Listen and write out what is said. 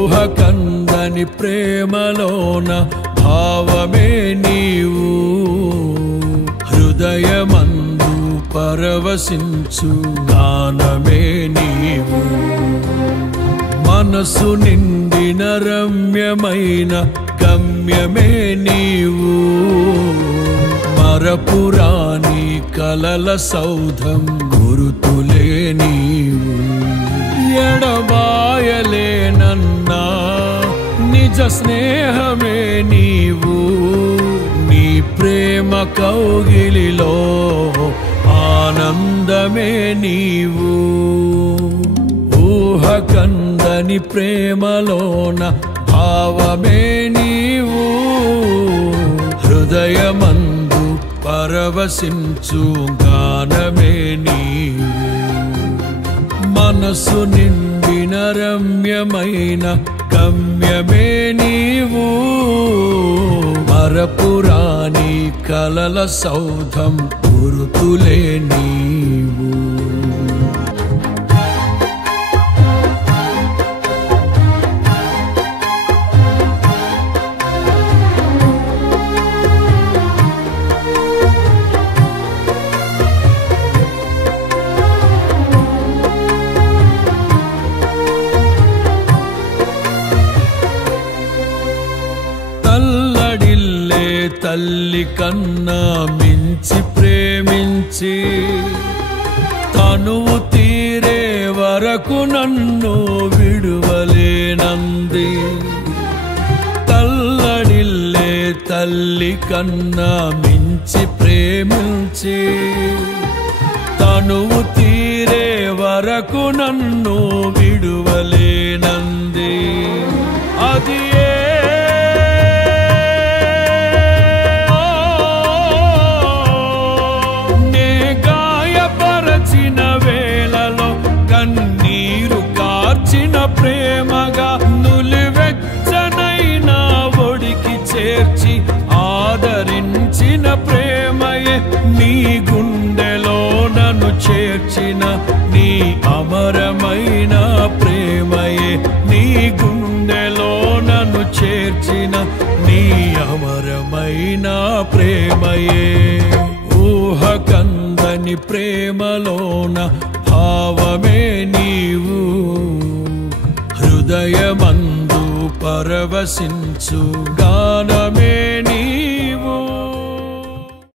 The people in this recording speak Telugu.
ఊహకందని ప్రేమలోన భావమే నీవు హృదయమందు పరవశించు గానమే నీవు మనసు నిండిన రమ్యమైన గమ్యమే నీవు మరపురాని కలల సౌధం గురుతులే నీవు ఎడబాయలేనన్నా నిజ స్నేహమే నీవు నీ ప్రేమ కౌగిలిలో ఆనందమే నీవు ఊహకందని ప్రేమలోన భావమే నీవు హృదయమందు పరవశించు గానమే నీవు మనసు నిండిన రమ్యమైన గమ్యమే నీవు మరపురాని కలల సౌధం గురుతులే నీవు తల్లడిల్లే తల్లి కన్నా మించి ప్రేమించి తనువు తీరే వరకు నన్ను విడువలేనంది తల్లడిల్లే తల్లి కన్నా మించి ప్రేమించి తనువు తీరే వరకు నన్ను విడువలేనంది అది ప్రేమగా నులివెచ్చనైనా ఒడికి చేర్చి ఆదరించిన ప్రేమయే నీ గుండెలో నన్ను చేర్చిన నీ అమరమైన ప్రేమయే నీ గుండెలో నన్ను చేర్చిన నీ అమరమైన ప్రేమయే ఊహకందని ప్రేమలోన భావమే నీవు హృదయమందు పరవశించు